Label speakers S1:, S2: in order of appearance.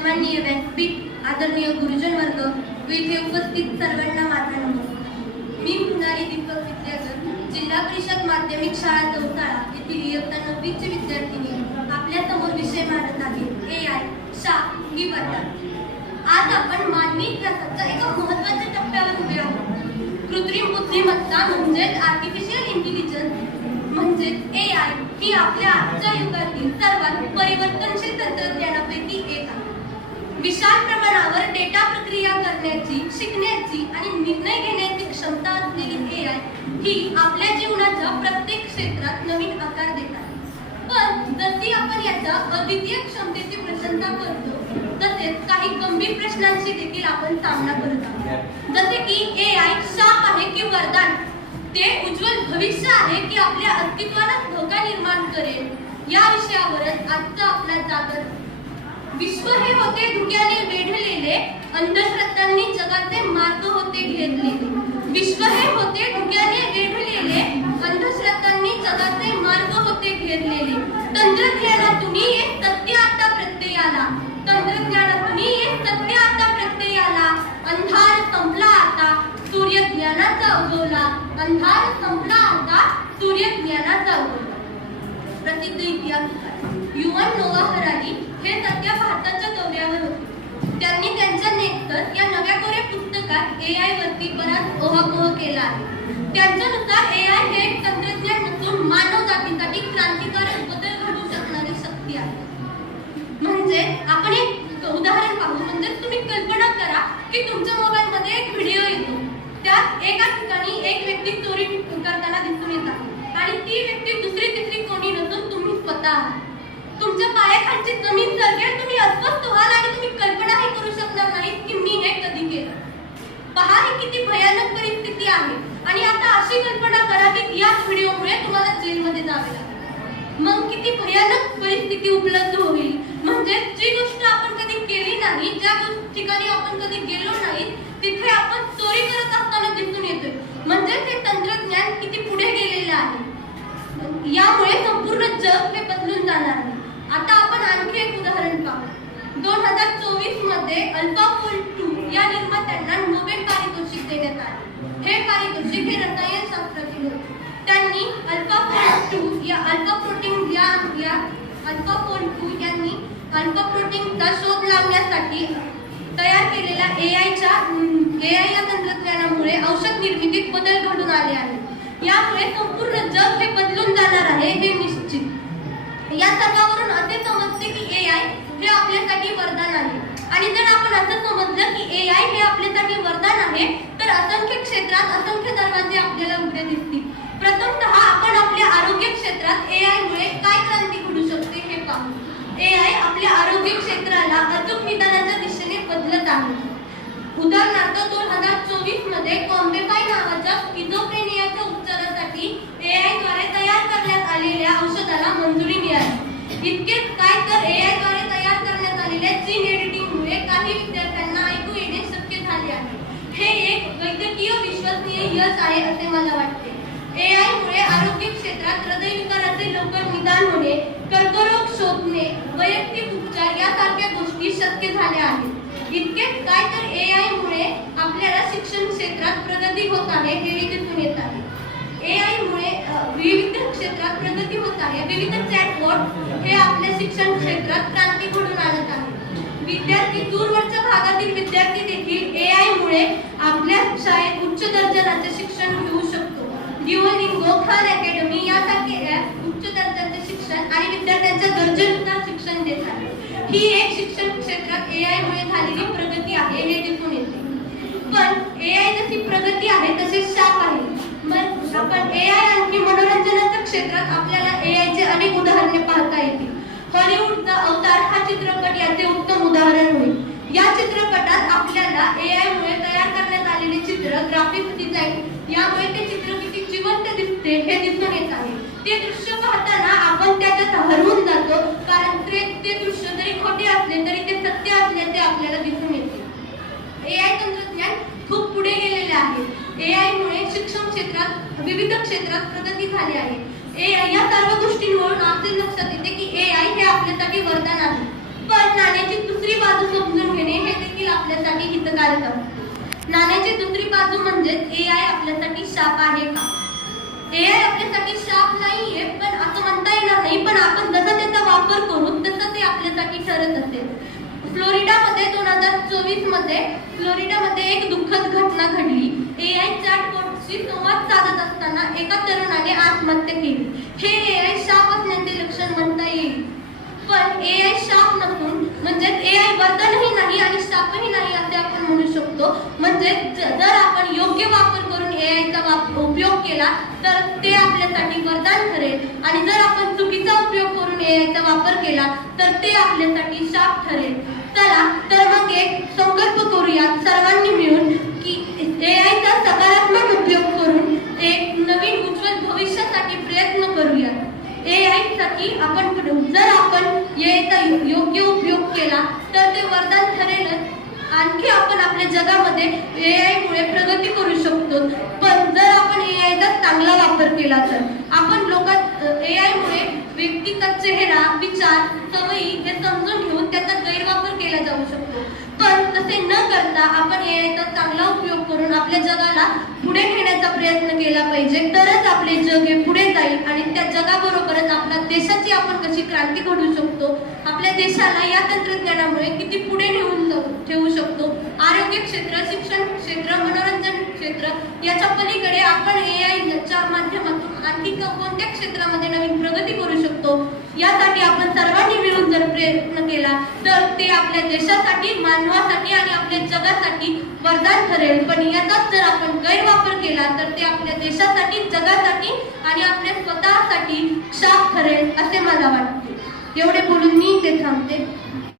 S1: सन्माननीय व्यासपीठ आदरणीय गुरुजन वर्ग व उपस्थित सर्वांना माझा नमस्कार. मी मुनारी दीपक विद्यागर जिल्हा परिषद माध्यमिक शाळा चौसाळा येथील इयत्ता नववीची विद्यार्थिनी. आपल्यासमोर विषय मांडत आहे. ए आय शा ही वर्धा आज आपण मानवी इतिहासाच्या एका महत्त्वाच्या टप्प्यावर उभे आहोत. कृत्रिम बुद्धिमत्ता म्हणजेच आर्टिफिशियल इंटेलिजन्स म्हणजे ए आय ही आपल्या विशाल प्रमाणावर डेटा प्रक्रिया करण्याची शिकण्याची आणि निर्णय घेण्याची क्षमता असलेली ए आय ही आपल्या जीवनाच्या प्रत्येक क्षेत्रात नवीन आकार देत आहे. पण जशी आपण याच्या अद्वितीय क्षमतेची प्रशंसा करतो तसेच काही गंभीर प्रश्नांशी देखील आपण सामना करत आहोत. जसे की ए आय शाप आहे की वरदान? ते उज्ज्वल भविष्य आहे की आपल्या अस्तित्वाला धोका निर्माण करेल? या विषयावरच आजचा आपला जागर विश्व हे होते धुक्याने वेढलेले अंधश्रद्धांनी जगाचे मार्ग होते घेरलेले विश्व हे होते धुक्याने वेढलेले अंधश्रद्धांनी जगाचे मार्ग होते घेरलेले तंत्रज्ञानातून एक सत्य आता प्रत्ययाला तंत्रज्ञानातून एक सत्य आता प्रत्ययाला अंधार संपला आता सूर्य ज्ञानाचा उगवला. अंधार संपला आता सूर्य ज्ञानाचा उगवला. प्रसिद्ध इतिहासकार युवन नोवा हे तथ्य भारताच्या दौऱ्यावर होते. त्यांनी त्यांच्या नेटकर या नव्या कोरे पुस्तकात ए आय वरती बराच ओहापोह केला आहे. त्यांच्यानुसार ए आय हे एक तंत्रज्ञान नसून मानव जातीसाठी क्रांतिकारक बदल घडू शकणारी शक्ती आहे. म्हणजे आपण एक उदाहरण पाहू. म्हणजे तुम्ही कल्पना करा की तुमच्या मोबाईल मध्ये एक व्हिडिओ येतो. त्यात एका ठिकाणी एक व्यक्ती चोरी करताना दिसून येत आहे आणि ती व्यक्ती दुसरी तिसरी कोणी नसून तुम्ही स्वतः आहात. पायाखालची जमीन सरकेल तुम्ही अस्वस्थ व्हाल आणि तुम्ही कल्पनाही करू शकणार नाही की मी हे कधी केलं. पहा ही किती भयानक परिस्थिती आहे. आणि आता अशी कल्पना करा की याच व्हिडिओमुळे तुम्हाला जेलमध्ये जावे लागेल. मग किती भयानक परिस्थिती उपलब्ध होईल. म्हणजे जी गोष्ट आपण कधी केली नाही ज्या ठिकाणी आपण कधी गेलो नाही तिथे आपण चोरी करत असताना दिसून येतोय. म्हणजे ते तंत्रज्ञान किती पुढे गेलेलं आहे. यामुळे संपूर्ण जग हे बदलून जाणार आहे. आता आपण आणखी एक उदाहरण पाहू दोन हजार चोवीसमध्ये अल्फाफोल टू या निर्मात्यांना नोबेल पारितोषिक देण्यात आले. हे पारितोषिक हे रसायनशास्त्रातील होते. त्यांनी अल्फाफोल टू या अल्फा प्रोटीन या या अल्फाफोल टू यांनी अल्फा प्रोटीनचा शोध लावण्यासाठी तयार केलेल्या ए आयच्या ए आय या तंत्रज्ञानामुळे औषध निर्मितीत बदल घडून आले आहे यामुळे संपूर्ण जग हे बदलून जाणार आहे हे निश्चित. या सर्वावरून असे समजते की ए आय हे आपल्यासाठी वरदान आहे. आणि जर आपण असं समजलं की ए आय हे आपल्यासाठी वरदान आहे तर असंख्य क्षेत्रात असंख्य दरवाजे आपल्याला उघडे दिसतील. प्रथमतः आपण आपल्या आरोग्य क्षेत्रात ए आय मुळे काय क्रांती घडू शकते हे पाहू. ए आय आपल्या आरोग्य क्षेत्राला अचूक निदानाच्या दिशेने बदलत आहे. उदाहरणार्थ दोन हजार चोवीसमध्ये कॉम्बेपाय नावाच्या स्किझोफ्रेनियाच्या उपचारासाठी ए आयद्वारे तयार करण्यात आलेल्या औषधाला मंजुरी मिळाली. इतकेच काय तर ए आयद्वारे तयार करण्यात आलेल्या जीन एडिटिंगमुळे काही विद्यार्थ्यांना ऐकू येणे शक्य झाले आहे हे एक वैद्यकीय यश आहे असे मला वाटते. एआय मुळे आरोग्य क्षेत्रात हृदयविकाराचे लवकर निदान होणे कर्करोग शोधणे वैयक्तिक उपचार यासारख्या गोष्टी शक्य झाल्या आहेत. इतकेच काय तर आय मुळे आपल्याला शिक्षण क्षेत्रात प्रगती होत आहे हे दिसून येत आहे. एआय मुळे विविध क्षेत्रात प्रगती होत आहे. विविध चॅटबॉट हे आपल्या शिक्षण क्षेत्रात क्रांती घडून आणत आहे विद्यार्थी दूरवर भागातील विद्यार्थी देखील ए आय मुळे आपल्या शाळेत उच्च दर्जाचे शिक्षण घेऊ शकतो. ड्युओलिंगो खान अकॅडमी यासारखे ऍप उच्च दर्जाचे शिक्षण आणि विद्यार्थ्यांच्या गरजेनुसार शिक्षण देत आहे ही एक शिक्षण क्षेत्रात आय मुळे झालेली प्रगती आहे हे दिसून येते. पण ए आय जशी प्रगती आहे तसेच शाप आहे. मग आपण आय आणखी मनोरंजनाच्या क्षेत्रात आपल्याला एआय चे अनेक उदाहरणे पाहता येतील. हॉलिवूडचा अवतार हा चित्रपट याचे उत्तम उदाहरण होईल. या चित्रपटात आपल्याला एआय मुळे तयार करण्यात आलेले चित्र ग्राफिक डिझाईन यामुळे ते चित्र किती जिवंत दिसते हे दिसून येत आहे. ते दृश्य पाहताना आपण त्याच्यात हरवून जातो कारण ते ते दृश्य जरी खोटे असले तरी ते सत्य असल्याचे आपल्याला दिसून येते. एआय तंत्रज्ञान खूप पुढे गेलेले आहे. एआय मुळे शिक्षण क्षेत्रात विविध क्षेत्रात प्रगती झाली आहे. एआय या सर्व गोष्टींवरून आपल्या लक्षात येते की ए आय हे आपल्यासाठी वरदान आहे. नाण्याची दुसरी बाजू समजून घेणे हे देखील आपल्यासाठी हितकारक असते नाण्याची दुसरी बाजू म्हणजे ए आय आपल्यासाठी शाप आहे का? ए आय आपल्यासाठी शाप नाहीये पण असं म्हणता येणार नाही पण आपण जसा त्याचा वापर करू तसं ते आपल्यासाठी ठरत असेल. फ्लोरिडामध्ये दोन हजार चोवीसमध्ये फ्लोरिडा मध्ये एक दुःखद घटना घडली. ए आय चॅटबोटशी संवाद साधत असताना एका तरुणाने आत्महत्या केली. हे ए आय शाप असण्याचे लक्षण म्हणता येईल. पण ए म्हणजे ए आय वरदानही नाही आणि शापही नाही असे आपण म्हणू शकतो. म्हणजे जर आपण योग्य वापर करून ए आयचा उपयोग केला तर ते आपल्यासाठी वरदान ठरेल. आणि जर आपण चुकीचा उपयोग करून ए आयचा वापर केला तर ते आपल्यासाठी शाप ठरेल. चला तर मग एक संकल्प करूयात सर्वांनी मिळून की ए आयचा सकारात्मक उपयोग करून एक नवीन उज्ज्वल भविष्यासाठी प्रयत्न करूयात. ए आयसाठी आपण जर आपण याचा योग्य उपयोग केला तर ते वरदान ठरेलच. आणखी आपण आपल्या जगामध्ये ए आय मुळे प्रगती करू शकतो. पण जर आपण ए आयचा चांगला वापर केला तर आपण लोकात ए आय मुळे व्यक्तीचा चेहरा विचार सवयी हे समजून घेऊन त्याचा गैरवापर केला जाऊ शकतो. पण तसे न करता आपण ए आयचा चांगला उपयोग करून आपल्या जगाला पुढे घेण्याचा प्रयत्न केला पाहिजे. तरच आपले जग हे पुढे जाईल आणि त्या जगाबरोबरच आपल्या देशाची आपण कशी क्रांती घडवू शकतो आपल्या देशाला या तंत्रज्ञानामुळे किती पुढे नेऊन ठेवू शकतो. आरोग्य क्षेत्र शिक्षण क्षेत्र मनोरंजन क्षेत्र याच्या पलीकडे आपण ए आयच्या माध्यमातून आणखी कोणत्या क्षेत्रामध्ये नवीन प्रगती करू शकतो यासाठी आपण सर्वांनी मिळून जर प्रयत्न केला तर ते आपल्या देशासाठी मानवासाठी आणि आपल्या करेल ठरेल पण याचाच जर आपण गैरवापर केला तर ते आपल्या देशासाठी जगासाठी आणि आपल्या स्वतःसाठी शाप ठरेल असे मला वाटते. एवढे बोलून मी ते थांबते.